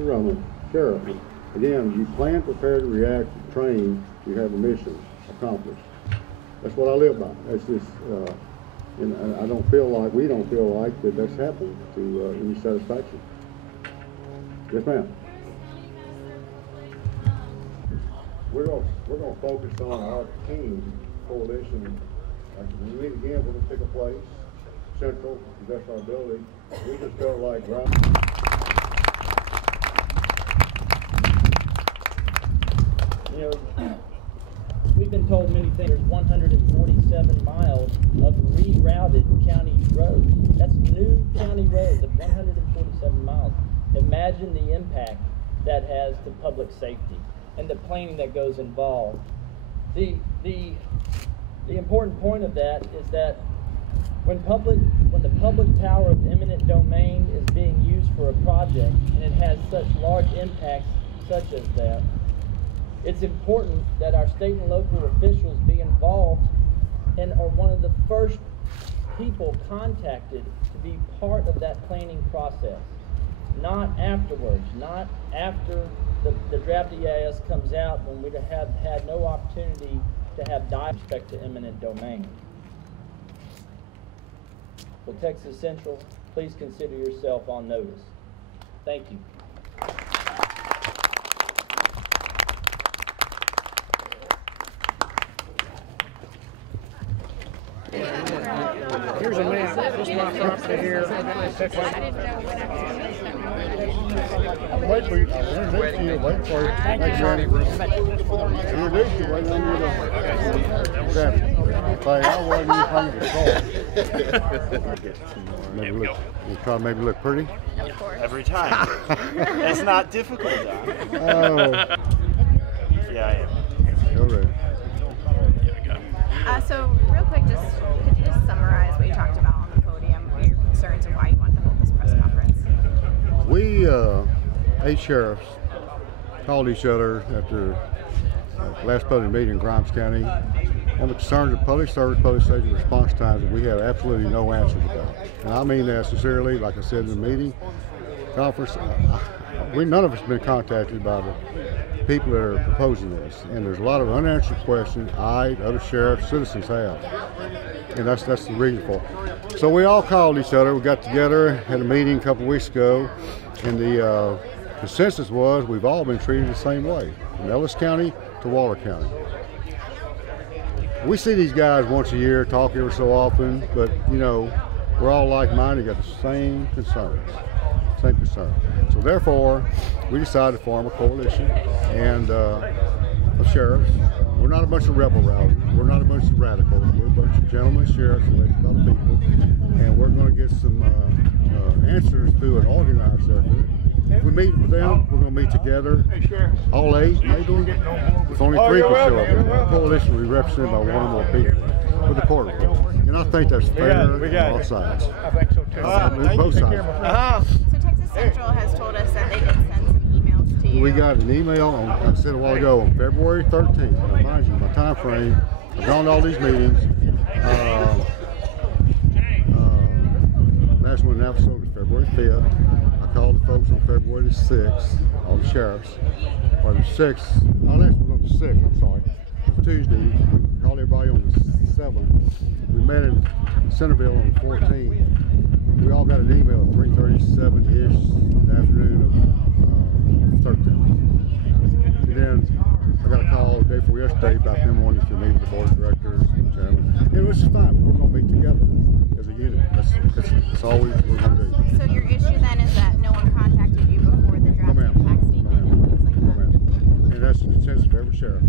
officer, I'm a sheriff. Again, you plan, prepare to react, train, you have a mission accomplished. That's what I live by. That's just, and I don't feel like, we don't feel like that that's happened to any satisfaction. Yes, ma'am. We're gonna focus on our team coalition. When we meet again, we're gonna pick a place, central, that's our ability. We just felt like you know, we've been told many things. There's 147 miles of rerouted county roads. That's new county roads of 147 miles. Imagine the impact that has to public safety and the planning that goes involved. The important point of that is that when the public power of eminent domain is being used for a project and it has such large impacts such as that, it's important that our state and local officials be involved and are one of the first people contacted to be part of that planning process. Not afterwards, not after the draft EIS comes out when we have had no opportunity to have with respect to eminent domain. Well, Texas Central, please consider yourself on notice. Thank you. Here's a map. This is my property here. Wait for you. Wait for you. Thank you, sir. Maybe look pretty? Of course. Every time. It's not difficult, Don. Oh. Yeah, I am. All right. So real quick, could you just summarize what you talked about on the podium, what your concerns and why you wanted to hold this press conference? We, 8 sheriffs, called each other after last public meeting in Grimes County on the concerns of public service, public safety response times that we have absolutely no answers about. And I mean that sincerely, like I said in the meeting, conference, none of us have been contacted by the people that are proposing this, and there's a lot of unanswered questions I, other sheriffs, citizens have, and that's the reason for it. So we all called each other. We got together, had a meeting a couple weeks ago, and the consensus was we've all been treated the same way, from Ellis County to Waller County. We see these guys once a year, talk every so often, but you know, we're all like-minded, got the same concerns. Same concern. So therefore, we decided to form a coalition and of sheriffs. We're not a bunch of rebel rousers. We're not a bunch of radicals. We're a bunch of gentlemen sheriffs elected by the people, and we're going to get some answers through an organized effort. If we meet with them, we're going to meet together, all 8, maybe. If only 3 can show up. In the coalition, we represented by 1 or more people with the court report. And I think that's fair on all sides. I think so too. Both sides. So Texas Central has told us that they did send some emails to you. We got an email, I said a while ago, on February 13th. Mind you, my time frame, I've gone to all these meetings. Last one in episode was February 5th. I called the folks on February the 6th, all the sheriffs, or the 6th. Oh, last one on the 6th, I'm sorry. Tuesday, we called everybody on the 7th. We met in Centerville on the 14th. We all got an email at 3:37-ish in the afternoon of 13th. And then I got a call the day before yesterday about them wanting to meet with the board of directors and chairman. And it was just fine. We're going to meet together as a unit. That's all we're going to do. So your issue then is that no one contacted you before the draft impact statement and things like that? And that's the consensus of every sheriff.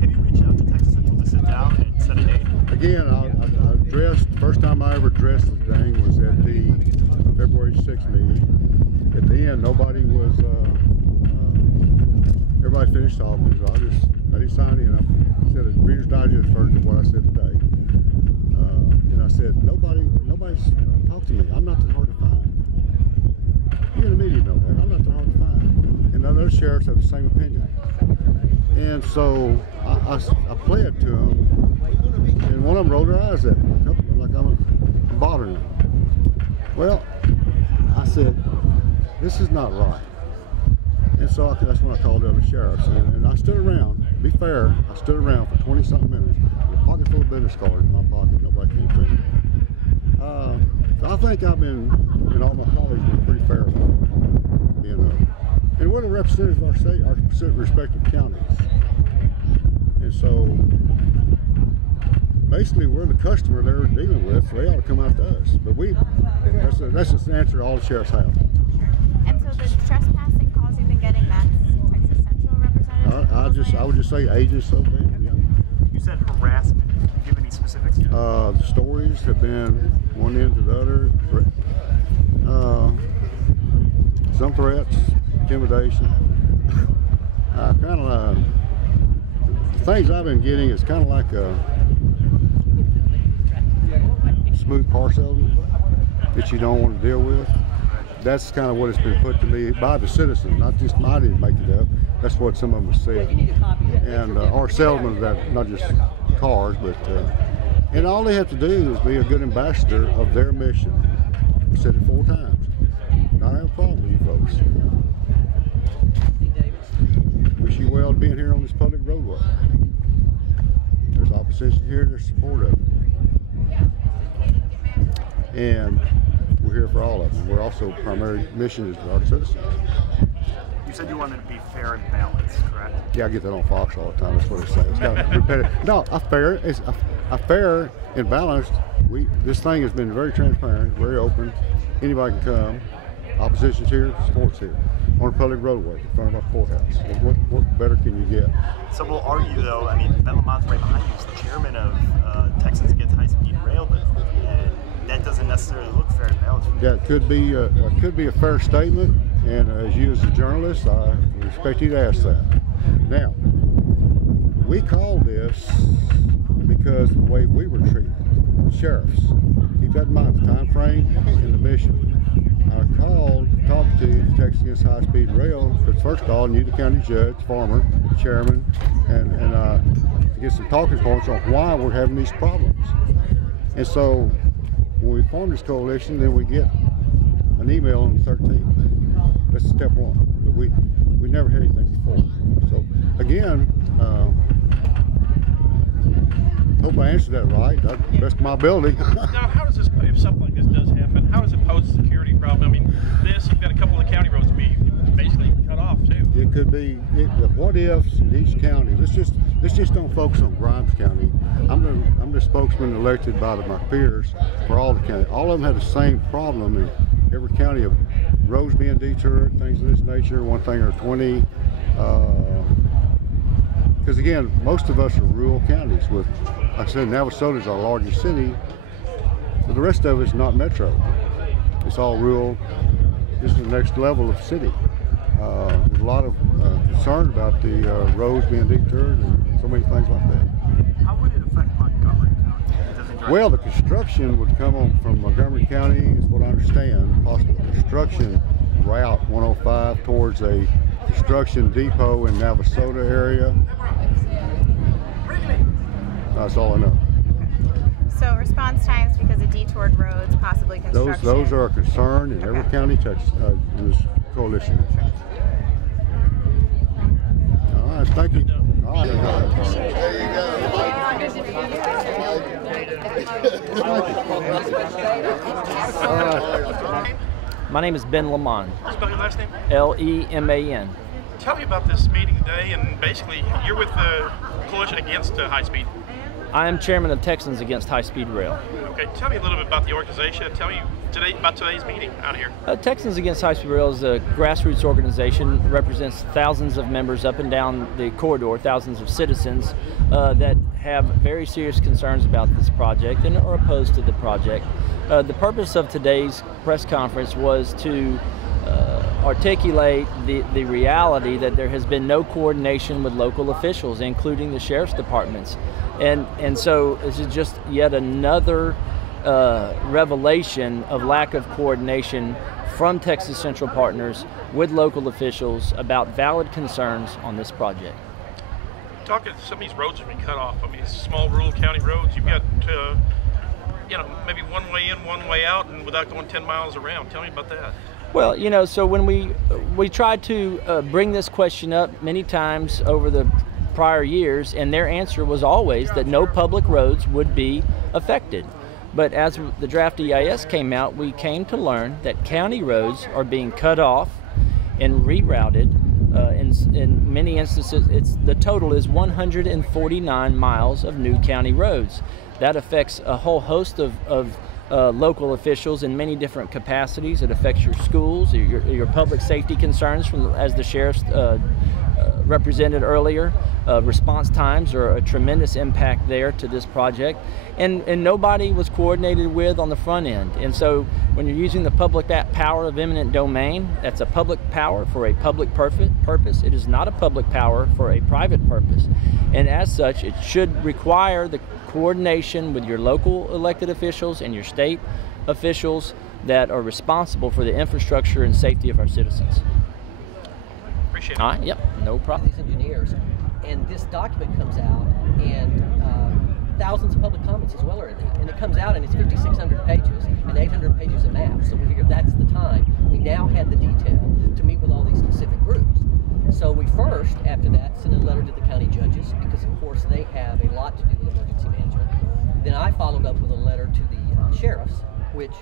Have you reached out to Texas Central to sit down and set a date? Again, I addressed, first time I ever addressed the thing was at the February 6th meeting. At the end, nobody was, everybody finished talking, so I didn't sign in. I said a Reader's Digest version of what I said today. And I said, nobody's talked to me. I'm not that hard to find. You in the media know that. I'm not that hard to find. And other sheriffs have the same opinion. And so I pled to them, and one of them rolled their eyes at me, like I'm bothering them. Well, I said, this is not right. And so that's when I called the other sheriffs. And I stood around, to be fair, I stood around for 20-something minutes with a pocket full of business cards in my pocket. Nobody came to me. So I think I've been, and all my colleagues, been pretty fair about it. You know. And we're the representatives of our state, our respective counties. And so basically we're the customer they're dealing with, so they ought to come out to us. But that's just the answer all the sheriffs have. And so the trespassing calls you've been getting, that's Texas Central representatives? I would just say agents of them, yeah. You said harassment. Can you give any specifics? The stories have been one end to the other. Some threats, intimidation. The things I've been getting is kind of like a smooth car salesman that you don't want to deal with. That's kind of what it's been put to me by the citizens, not just I didn't make it up. That's what some of them have said. And our salesmen, that not just cars, but and all they have to do is be a good ambassador of their mission. I said it 4 times. And I have a problem with you folks. Wish you well being here on this public roadway. There's opposition here, there's support of it. And we're here for all of them. We're also primary mission is our citizens. You said you wanted to be fair and balanced, correct? Yeah, I get that on Fox all the time. That's what they say. It's kind of repetitive. No, a fair and balanced. This thing has been very transparent, very open. Anybody can come. Opposition's here, support's here. On a public roadway in front of our courthouse. What better can you get? Some will argue, though, I mean, Ben Lamont's right behind you. He's the chairman of Texans Against High-Speed Rail, and that doesn't necessarily look fair and balanced. Yeah, it could be a fair statement, and as you as a journalist, I expect you to ask that. Now, we called this because the way we were treated, sheriffs. Keep that in mind, the time frame and the mission. I called to talk to the Texas Against High-Speed Rail, because first of all, I knew the county judge, farmer, chairman, and to get some talking points on why we're having these problems. And so when we formed this coalition, then we get an email on the 13th. That's step 1. But we never had anything before. So again, hope I answered that right. That's the best of my ability. Now, how does this, if something like this does happen, how does it pose a security problem? I mean, you've got a couple of county roads to be basically cut off too. It could be the what ifs in each county. Let's just don't focus on Grimes County. I'm the spokesman elected by my peers for all the counties. All of them have the same problem in every county of roads being detoured, things of this nature, one thing or 20. Because again, most of us are rural counties. With, like I said, Navarro is our largest city, but the rest of it is not metro. It's all rural. This is the next level of city. There's a lot of concern about the roads being detoured and so many things like that. How would it affect Montgomery County? Well, the construction would come on from Montgomery County, is what I understand. Possible construction route 105 towards a construction depot in Navasota area. That's all I know. So response times because of detoured roads, possibly construction. Those are a concern in every county in this coalition. All right, thank you. All right. My name is Ben Lamont. Spell your last name? L-E-M-A-N. Tell me about this meeting today, and basically, you're with the Coalition Against High Speed. I am chairman of Texans Against High-Speed Rail. Okay, tell me a little bit about the organization. Tell me about today's meeting out here. Texans Against High-Speed Rail is a grassroots organization, represents thousands of members up and down the corridor, thousands of citizens that have very serious concerns about this project and are opposed to the project. The purpose of today's press conference was to articulate the reality that there has been no coordination with local officials, including the sheriff's departments. And so this is just yet another revelation of lack of coordination from Texas Central partners with local officials about valid concerns on this project. Talking, some of these roads have been cut off. I mean, small rural county roads. You've got, maybe one way in, one way out, and without going 10 miles around. Tell me about that. Well, you know, so when we tried to bring this question up many times over the prior years, and their answer was always that no public roads would be affected. But as the draft EIS came out, we came to learn that county roads are being cut off and rerouted. In many instances, the total is 149 miles of new county roads. That affects a whole host of local officials in many different capacities. It affects your schools, your public safety concerns, as the sheriff's represented earlier. Response times are a tremendous impact there to this project, and nobody was coordinated with on the front end. And so when you're using the public power of eminent domain, that's a public power for a public purpose. It is not a public power for a private purpose. And as such, it should require the coordination with your local elected officials and your state officials that are responsible for the infrastructure and safety of our citizens. Appreciate it. All right, yep, no problem. These engineers, and this document comes out, and thousands of public comments as well are in it. And it comes out, and it's 5,600 pages and 800 pages of maps. So we figured that's the time. We now had the detail to meet with all these specific groups. So we first, after that, sent a letter to the county judges, because of course they have a lot to do with emergency management. Then I followed up with a letter to the sheriffs, which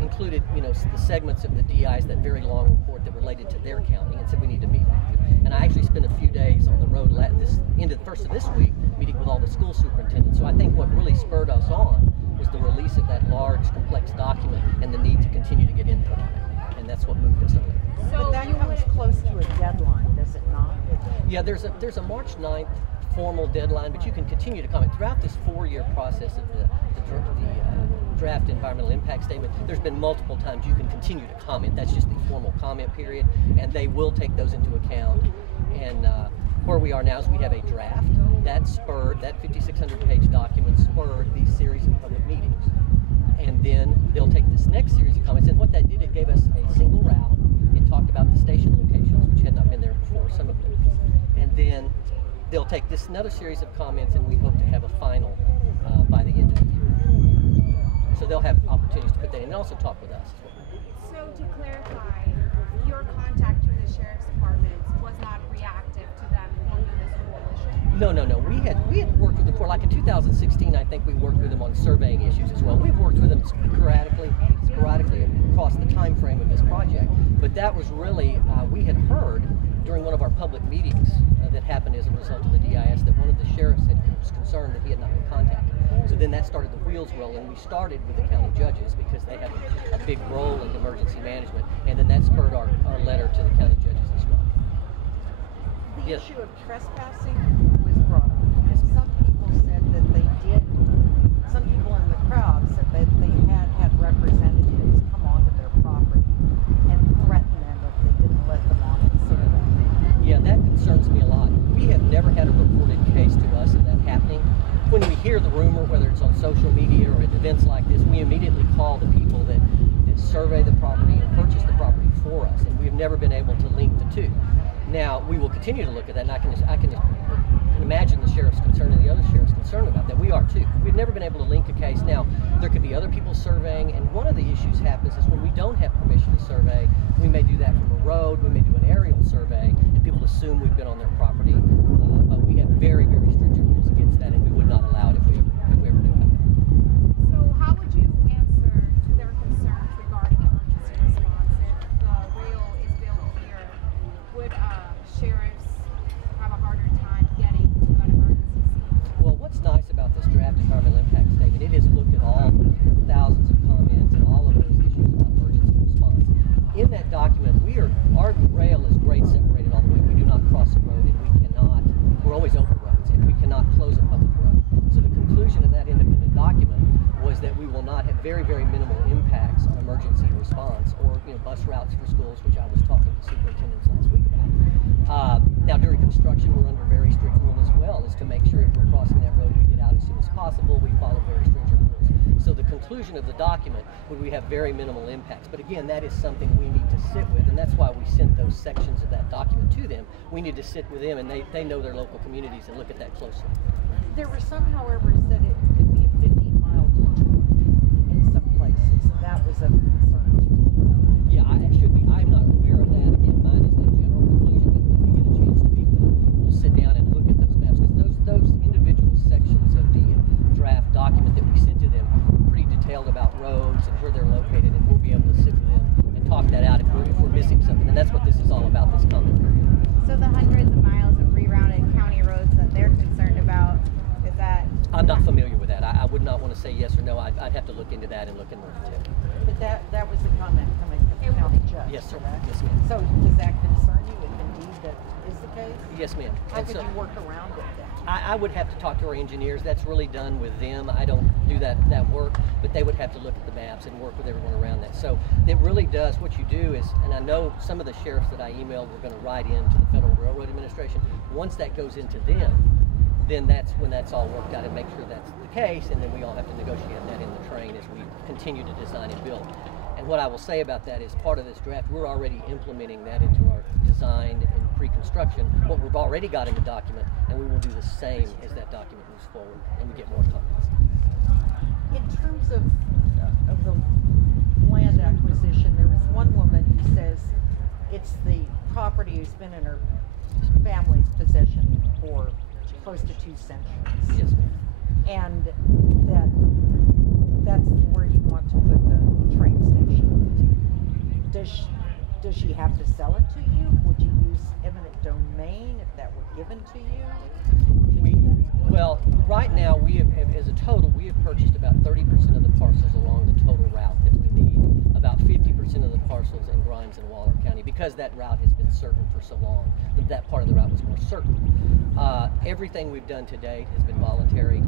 included, you know, the segments of the DIs, that very long report that related to their county, and said we need to meet with you. And I actually spent a few days on the road the first of this week meeting with all the school superintendents. So I think what really spurred us on was the release of that large, complex document and the need to continue to get input on it. And that's what moved us on it. So but that comes close to a deadline, does it not? Yeah, there's a March 9th formal deadline, but you can continue to comment throughout this 4-year process of the draft environmental impact statement. There's been multiple times you can continue to comment. That's just the formal comment period, and they will take those into account. And where we are now is we have a draft that spurred, that 5,600-page document spurred these series of public meetings. And then they'll take this next series of comments, and what that did, it gave us a single route. It talked about the station locations, which had not been there before, some of them. And then they'll take this another series of comments, and we hope to have a final by the end of the year. So they'll have opportunities to put that in and also talk with us. So to clarify, your contact with the sheriff's department was not reactive to them forming this coalition? No. We had worked with them before. Like in 2016, I think we worked with them on surveying issues as well. We've worked with them sporadically across the time frame of this project. But that was really, we had heard during one of our public meetings that happened as a result of the DIS that one of the sheriffs was concerned that he had not been contacted. So then that started the wheels rolling. We started with the county judges because they have a big role in emergency management, and then that spurred our letter to the county judges as well. The issue of trespassing was brought up because some people said that some people in the crowd said that they had representatives come onto their property and threaten them if they didn't let them on the survey. Yeah, that concerns me a lot. We have never had a reported case to us of that happening. When we hear the rumor, whether it's on social media or at events like this, we immediately call the people that survey the property and purchase the property for us, and we've never been able to link the two. Now, we will continue to look at that, and I can imagine the sheriff's concerned and the other sheriff's concerned about that. We are too. We've never been able to link a case. Now, there could be other people surveying, and one of the issues happens is when we don't have permission to survey, we may do that from a road, we may do an aerial survey, and people assume we've been on their property, but we have very, very stringent rules against that, and we would not allow it if we ever knew about it. So how would you answer to their concerns regarding emergency response? If the rail is built here, would sheriffs have a harder time getting to an emergency scene? Well, what's nice about this draft environmental impact statement, it has looked at all thousands of comments and all of those issues about emergency response. In that document, our rail is grade separated all the way. We do not cross the road, and we're always over roads, and we cannot close a public road. So the conclusion of that independent document was that we will not have very, very minimal impacts on emergency response or bus routes for schools, which I was talking to superintendents last week about. Now, during construction, we're under very strict rule as well, is to make sure if we're crossing that road, we get out as soon as possible. We follow very stringent rules. So the conclusion of the document would we have very minimal impacts. But again, that is something we need to sit with, and that's why we sent those sections of that document to them. We need to sit with them, and they know their local communities and look at that closely. There were some, however, said it could be a 15-mile detour in some places. That was of concern. Yeah, routes and where they're located, and we'll be able to sit with them and talk that out if we're missing something. And that's what this is all about, this comment period. So the hundreds of miles of rerouted county roads that they're concerned about, is that? I'm not familiar with that. I would not want to say yes or no. I'd have to look into that and look in more detail. But that was the comment coming from the county judge. Yes, sir. correct? Yes, ma'am. So does that concern you if indeed that is the case? Yes, ma'am. How And could so- you work around it then? I would have to talk to our engineers. That's really done with them. I don't do that work, but they would have to look at the maps and work with everyone around that. So it really does, what you do is, and I know some of the sheriffs that I emailed were going to write into the Federal Railroad Administration. Once that goes into them, then that's when that's all worked out and make sure that's the case, and then we all have to negotiate that in the train as we continue to design and build. And what I will say about that is part of this draft, we're already implementing that into our design and pre-construction, what we've already got in the document, and we will do the same as that document moves forward and we get more comments. In terms of the land acquisition, there was one woman who says it's the property who's been in her family's possession for close to 2 centuries. Yes, ma'am. And that's where you want to put the train station. Does she have to sell it to you? Would you use eminent domain if that were given to you? Well, right now we have, as a total, we have purchased about 30% of the parcels along the total route that we need. About 50% of the parcels in Grimes and Waller County, because that route has been certain for so long. That part of the route was more certain. Everything we've done to date has been voluntary.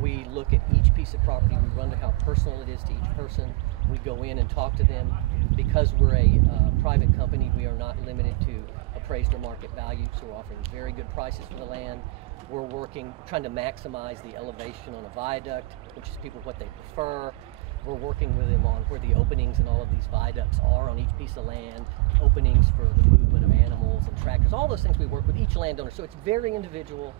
We look at each piece of property. We run to how personal it is to each person. We go in and talk to them. Because we're a private company, we are not limited to appraised or market value, so we're offering very good prices for the land. We're working, trying to maximize the elevation on a viaduct, which is people what they prefer. We're working with them on where the openings in all of these viaducts are on each piece of land, openings for the movement of animals and tractors, all those things we work with each landowner. So it's very individual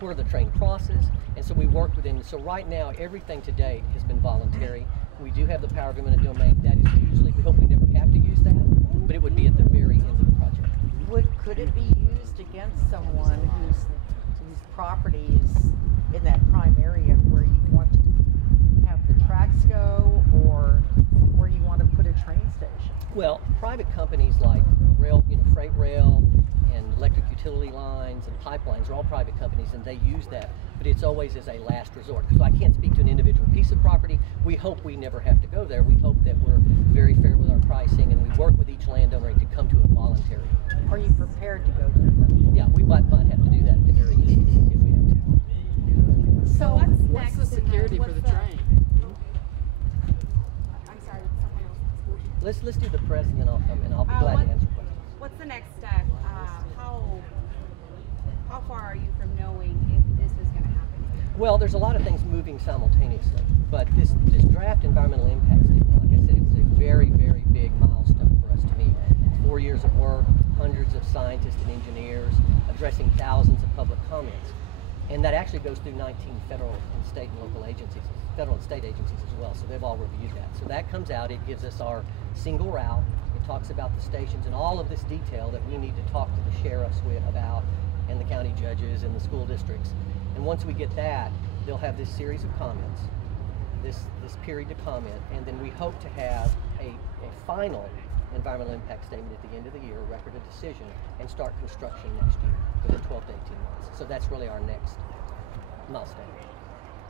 where the train crosses, and so we work with them. So right now, everything to date has been voluntary. We do have the power of eminent domain. That is usually, we hope we never have to use that, but it would be at the very end of the project. Could it be used against someone whose property is in that prime area where you want to have the tracks go, or where you want to put a train station? Well, private companies like rail, freight rail, and electric utility lines and pipelines are all private companies, and they use that, but it's always as a last resort. So I can't speak to an individual piece of property. We hope we never have to go there. We hope that we're very fair with our pricing, and we work with each landowner to come to a voluntary. Are you prepared to go there though? Yeah, we might have to do that at the very end if we had to. So what's the security for the train? I'm sorry, someone else. Let's do the press, and then I'll come, and I'll be glad to answer questions. What's the next step? How far are you from knowing if this is going to happen? Well, there's a lot of things moving simultaneously, but this draft environmental impact statement, like I said, it was a very, very big milestone for us to meet. 4 years of work, hundreds of scientists and engineers, addressing thousands of public comments. And that actually goes through 19 federal and state and local agencies, federal and state agencies as well, so they've all reviewed that. So that comes out, it gives us our single route, it talks about the stations and all of this detail that we need to talk to the sheriffs with about, and the county judges and the school districts. And once we get that, they'll have this series of comments, this period to comment, and then we hope to have a final environmental impact statement at the end of the year, a record of decision, and start construction next year within 12 to 18 months. So that's really our next milestone.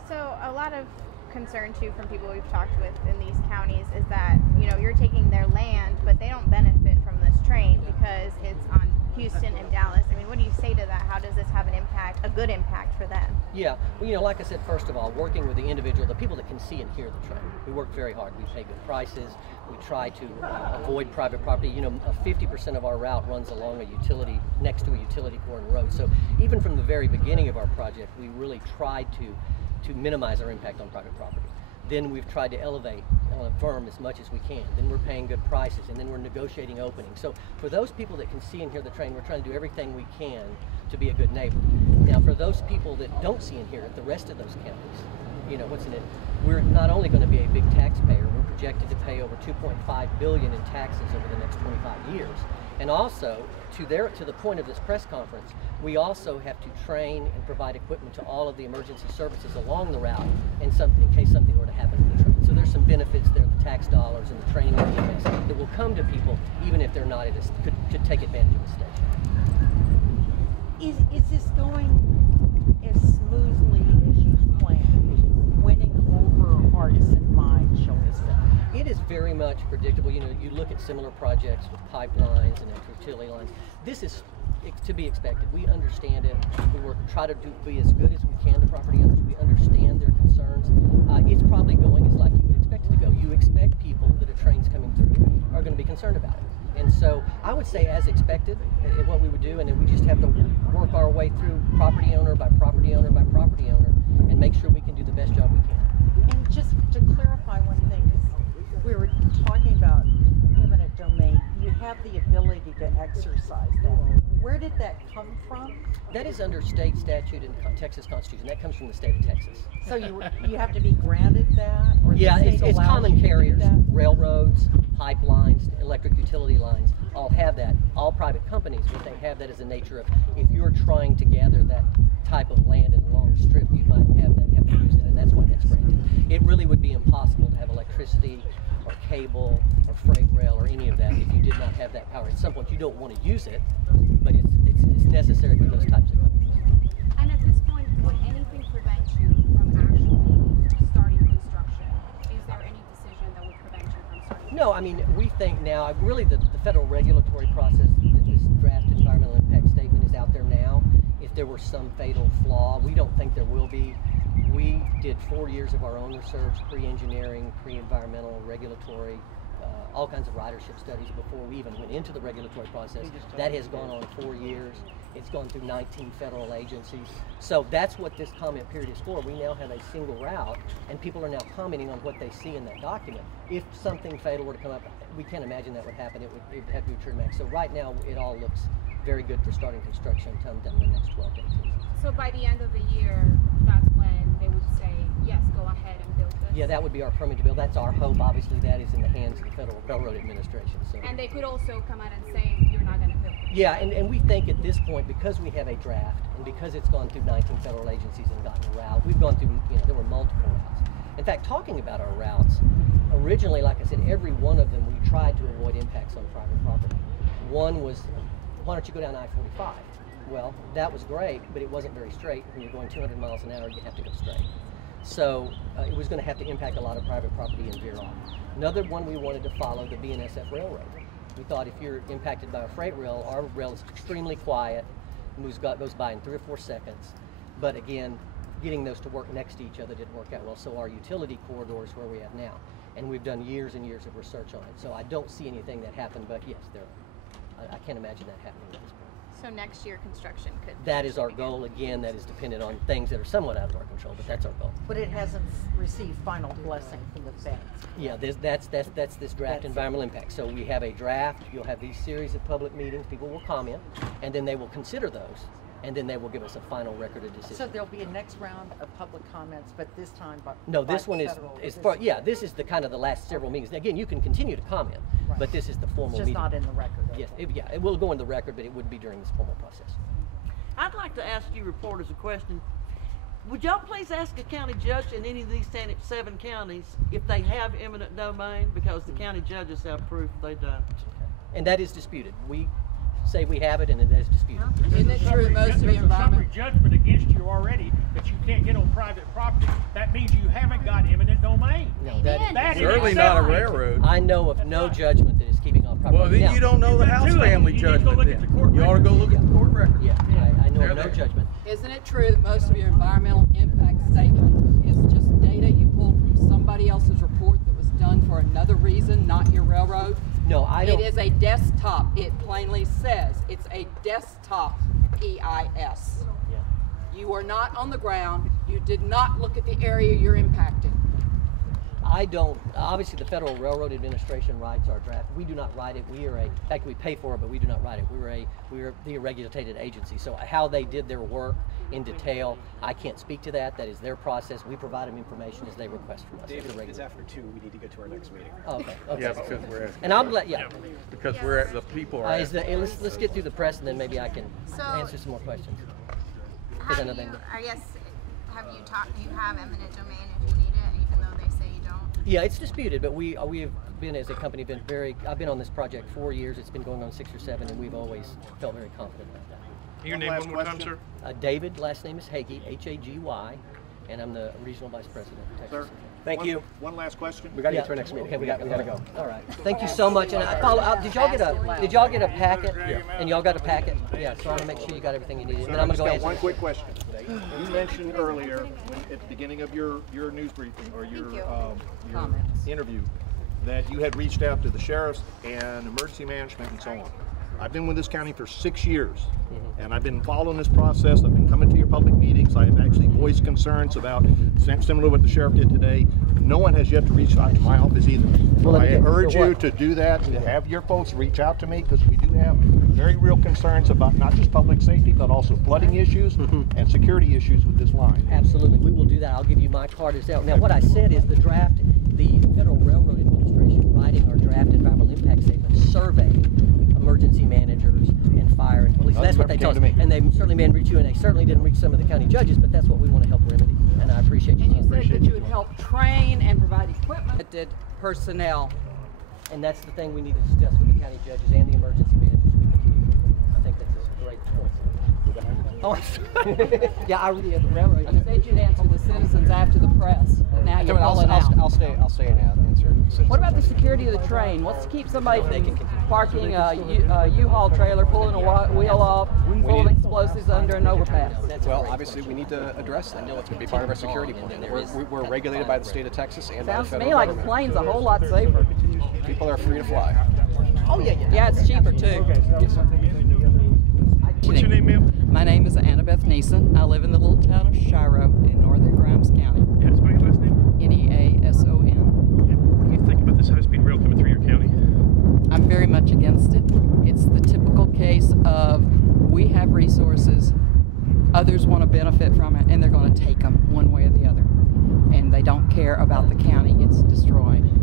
So a lot of concern too from people we've talked with in these counties is that, you're taking their land, but they don't benefit from this train because it's on Houston and Dallas. I mean, what do you say to that? How does this have an impact, a good impact for them? Yeah, well, like I said, first of all, working with the individual, the people that can see and hear the train. We work very hard. We pay good prices. We try to avoid private property. 50% of our route runs along a utility, next to a utility core and road. So even from the very beginning of our project, we really tried to minimize our impact on private property. Then we've tried to elevate on a firm as much as we can. Then we're paying good prices, and then we're negotiating openings. So for those people that can see and hear the train, we're trying to do everything we can to be a good neighbor. Now for those people that don't see and hear it, the rest of those counties, what's in it? We're not only going to be a big taxpayer, we're projected to pay over $2.5 billion in taxes over the next 25 years. And also, to the point of this press conference, we also have to train and provide equipment to all of the emergency services along the route in case something were to happen to the train. So there's some benefits there will come to people even if they're not at could take advantage of the station. Is this going as smoothly as you planned? Winning over hearts and minds, shall we say? It is very much predictable. You know, you look at similar projects with pipelines and utility lines. This is to be expected. We understand it. We try to be as good as we can to property owners. We understand their concerns. It's probably going as like you would expect it to go. You expect people that a train's coming through are going to be concerned about it. And so I would say as expected what we would do, and then we just have to work our way through property owner by property owner by property owner and make sure we can do the best job we can. And just to clarify one thing, because we were talking about eminent domain, you have the ability to exercise that. Where did that come from? That is under state statute and Texas Constitution. That comes from the state of Texas. So you have to be granted that? Or yeah, the state it's allows common you to do carriers, that? railroads, pipelines, electric utility lines, all have that. All private companies, but they have that as a nature of if you're trying to gather that type of land in a long strip, you might have to use it, and that's why that's granted. It really would be impossible to have electricity or cable or freight rail or any of that if you did not have that power. At some point, you don't want to use it, but it's necessary for those types of companies. And at this point, would anything prevent you from actually starting construction? Is there any decision that would prevent you from starting? No, I mean, we think now, really the federal regulatory process, this draft environmental impact statement is out there now. If there were some fatal flaw, we don't think there will be. We did 4 years of our own research, pre-engineering, pre-environmental, regulatory, all kinds of ridership studies before we even went into the regulatory process. That has gone on 4 years. It's gone through 19 federal agencies. So that's what this comment period is for. We now have a single route, and people are now commenting on what they see in that document. If something fatal were to come up, we can't imagine that would happen. It would have to be true max. So right now, it all looks very good for starting construction sometime in the next 12 to 18 months. So by the end of the year, that's when they would say, yes, go ahead and build this? Yeah, that would be our permit to build. That's our hope. Obviously, that is in the hands of the Federal Railroad Administration. So. And they could also come out and say, you're not going to build it. Yeah, and we think at this point, because we have a draft, and because it's gone through 19 federal agencies and gotten a route, we've gone through, there were multiple routes. In fact, talking about our routes, originally, like I said, every one of them, we tried to avoid impacts on private property. One was, why don't you go down I-45? Well, that was great, but it wasn't very straight. When you're going 200 miles an hour, you have to go straight. So it was going to have to impact a lot of private property and veer off. Another one we wanted to follow, the BNSF Railroad. We thought if you're impacted by a freight rail, our rail is extremely quiet, goes by in 3 or 4 seconds. But again, getting those to work next to each other didn't work out well. So our utility corridor is where we have now. And we've done years and years of research on it. So I don't see anything that happened, but yes, I can't imagine that happening at this point. So next year construction could. That is our goal. Again, that is dependent on things that are somewhat out of our control, but that's our goal. But it hasn't received final blessing from the feds. Yeah, that's this draft environmental impact. So we have a draft. You'll have these series of public meetings. People will comment, and then they will consider those, and then they will give us a final record of decision. So there'll be a next round of public comments, but this time by no, this one is yeah. This is the kind of the last several meetings. Again, you can continue to comment, right. But this is the formal it's just meeting. Not in the record. Yes, it will go in the record, but it would be during this formal process. I'd like to ask you reporters a question. Would y'all please ask a county judge in any of these 7 counties if they have eminent domain, because the county judges have proof they don't. And that is disputed. We say we have it, and it is disputed. Isn't it true most of the environment? There's a summary judgment against you already that you can't get on private property. That means you haven't got eminent domain. No, that is certainly not a railroad. I know of no judgment that is keeping on property. Well, then now, you don't know the House family judgment. You ought to go look at the court record. Yeah, I know of no judgment. Isn't it true that most of your environmental impact statement is just data you pulled from somebody else's report that was done for another reason, not your railroad? No, I don't. It is a desktop. It plainly says it's a desktop EIS. Yeah. You are not on the ground. You did not look at the area you're impacting. I don't. Obviously, the Federal Railroad Administration writes our draft. We do not write it. We are in fact, we pay for it, but we do not write it. We are the regulated agency. So how they did their work in detail, I can't speak to that. That is their process. We provide them information as they request from us. David, it's after 2. We need to go to our next meeting. Oh, okay. Yeah, because we're asking. And I'm glad. Yeah. Because we're at the people are. Let's get through the press, and then maybe I can answer some more questions. Have you, I guess, have you talked? You have eminent domain if you need it, even though they say you don't. Yeah, it's disputed, but we have been, as a company, been very. I've been on this project 4 years. It's been going on 6 or 7, and we've always felt very confident about that. Your name one more time, sir? David. Last name is Hagee, H-A-G-Y, and I'm the regional vice president of Texas. Sir, thank you. One last question. We got to get to our next meeting. Okay, we got to go. All right. Thank you so much. And I follow up. Did y'all get a packet? Yeah. And y'all got a packet? Yeah. So I want to make sure you got everything you needed. Sir, and I'm I just going to got go one quick question. You mentioned earlier at the beginning of your news briefing or your interview that you had reached out to the sheriffs and emergency management and so on. I've been with this county for 6 years, and I've been following this process. I've been coming to your public meetings. I have actually voiced concerns about similar to what the sheriff did today. No one has yet to reach out to my office either. Well, I urge you to do that, to have your folks reach out to me, because we do have very real concerns about not just public safety, but also flooding issues and security issues with this line. Absolutely, we will do that. I'll give you my card as well. Now, what I said is the draft, the Federal Railroad Administration writing our draft environmental impact statement surveyed emergency managers and fire and police. That's what they told us. And they certainly didn't reach you, and they certainly didn't reach some of the county judges, but that's what we want to help remedy. And I appreciate you. And you said that you would help train and provide equipment. It did personnel. And that's the thing we need to discuss with the county judges and the emergency managers. I think that's a great point. Oh, yeah, I really have the railroad. You said you'd answer the citizens after the press, but now you're pulling out. I'll stay and answer. What about the security of the train? What's to keep somebody from parking a U-Haul trailer, pulling a wheel off, full of explosives under an overpass? Well, obviously we need to address that. It's going to be part of our security plan. We're regulated by the state of Texas and by the Sounds to federal me like a government. plane's a whole lot safer. People are free to fly. Oh, yeah. Yeah, it's cheaper too. What's your name, ma'am? My name is Annabeth Neeson. I live in the little town of Shiro in northern Grimes County. Yeah, spell your last name? Neason. What do you think about this high-speed rail coming through your county? I'm very much against it. It's the typical case of we have resources, others want to benefit from it, and they're going to take them one way or the other. And they don't care about the county it's destroying.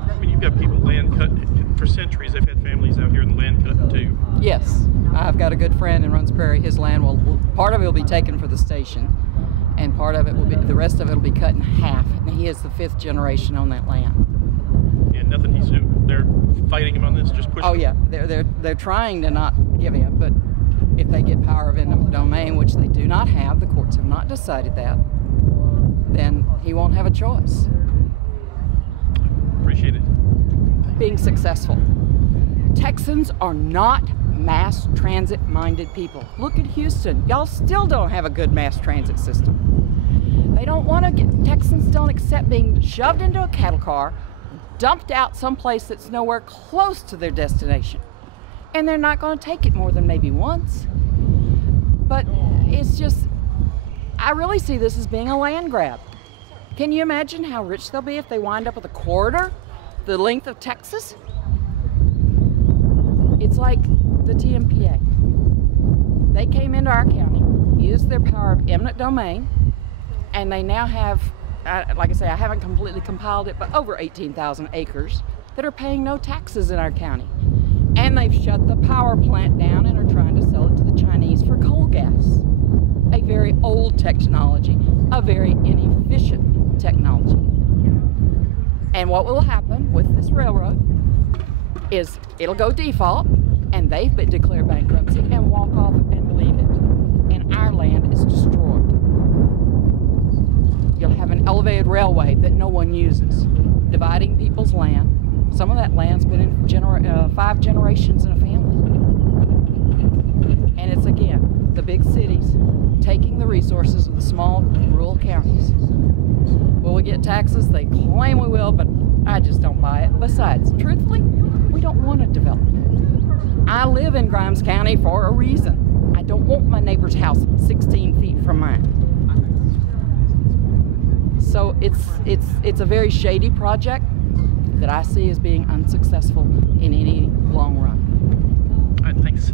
I mean, you've got people land cut for centuries. They've had families out here in the land cut too. Yes, I've got a good friend in Runs Prairie. His land will, part of it will be taken for the station, and part of it will be, the rest of it will be cut in half. And he is the 5th generation on that land. And nothing he's doing. They're fighting him on this, just pushing. Oh yeah, they're trying to not give him, but if they get power of eminent domain, which they do not have, the courts have not decided that, then he won't have a choice. Appreciate it. Being successful. Texans are not mass transit minded people. Look at Houston. Y'all still don't have a good mass transit system. They don't want to get, Texans don't accept being shoved into a cattle car, dumped out someplace that's nowhere close to their destination. And they're not going to take it more than maybe once. But it's just, I really see this as being a land grab. Can you imagine how rich they'll be if they wind up with a corridor the length of Texas? It's like the TMPA. They came into our county, used their power of eminent domain, and they now have, like I say, I haven't completely compiled it, but over 18,000 acres that are paying no taxes in our county. And they've shut the power plant down and are trying to sell it to the Chinese for coal gas. A very old technology, a very inefficient technology. And what will happen with this railroad is it'll go default, and they've been declared bankruptcy and walk off and leave it. And our land is destroyed. You'll have an elevated railway that no one uses, dividing people's land. Some of that land's been in 5 generations in a family. And it's, again, the big cities taking the resources of the small rural counties. Will we get taxes? They claim we will, but I just don't buy it. Besides, truthfully, we don't want to develop. I live in Grimes County for a reason. I don't want my neighbor's house 16 feet from mine. So it's a very shady project that I see as being unsuccessful in any long run. All right, thanks.